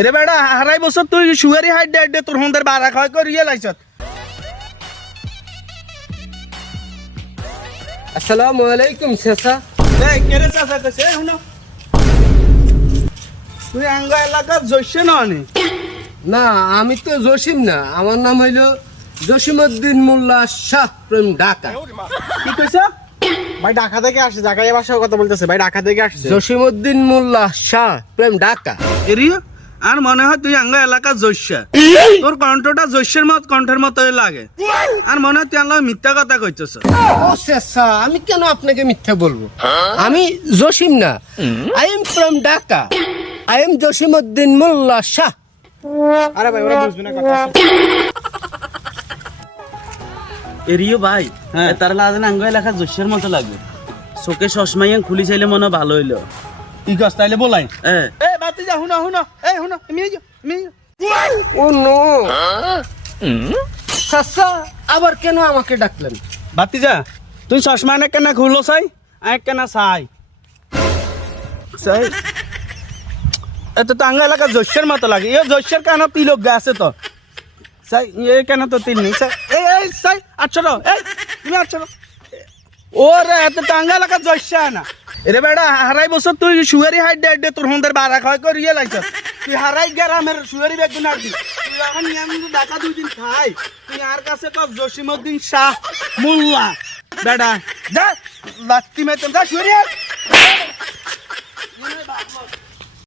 এরে বেড়া হারাই বছর তুই সুগারি হাইট দে তোর হন্দের বারা খাওয়া করিয়ে লাইছত। আসসালামু আলাইকুম চাচা। এই কেরে চাচা কইছে শুনো তুই আঙ্গা এলাকা জইছে না নি? না আমি তো জসিম না, আমার নাম হইল জসিমউদ্দিন মোল্লা শাহ প্রেম ঢাকা। কি কইছ? ভাই ঢাকা থেকে আসছে, ঢাকায় ভাষায় কথা বলতেছে ভাই, ঢাকা থেকে আসছে। জসিমউদ্দিন মোল্লা শাহ প্রেম ঢাকা। এরি আর মনে হয় তুই আঙ্গা এলাকা জইছে, তোর কণ্ঠটা জৈশের কণ্ঠের মতোই লাগে, আর মনে হয় তুই আল্লাহ মিথ্যা কথা কইতেছ। ও চাচা আমি কেন আপনাকে মিথ্যা বলবো? আমি জসিম না, I am from Dhaka, I am Jasimuddin Molla Shah. আরে ভাই ওরা বুঝবে না কথা। এরিও ভাই তার লাজেন আঙ্গ এলাকা জোশের মতো লাগে, চোখে চশমাইয়া খুলি চাইলে মনে ভালো হইলো। কি কস তাইলে বলাই? হ্যাঁ এ বাতি যা হুনা হুনা, এই হুনা আমি এই আমি ও নো চাচা আবার কেন আমাকে ডাকলেন? বাতি যা তুই চশমা নে কেন খুললো চাই আই কেন চাই চাই এত তো আঙ্গা এলাকা জৈশের মতো লাগে। এ জৈশের কেন তিলক গা আছে তো চাই, এ কেন তো তিল নেই চাই। এই এই চাই আচ্ছা র এই তুমি আচ্ছা র ওরে এত তো আঙ্গা এলাকা জৈশা না। এরে বেড়া হারাই বছর তুই সুগারি হাইট দে তোর হন্দের বারা খাওয়া করিয়ে লাইছত। তুই হারাই গ্রামের সুগারি বেগুন আর দি তুই এখন নিয়মিত ঢাকা 2 দিন খাই, তুই আর কাছে কস জসিমউদ্দিন শাহ মোল্লা বেড়া যা লাত্তি মেতন যা সুগারি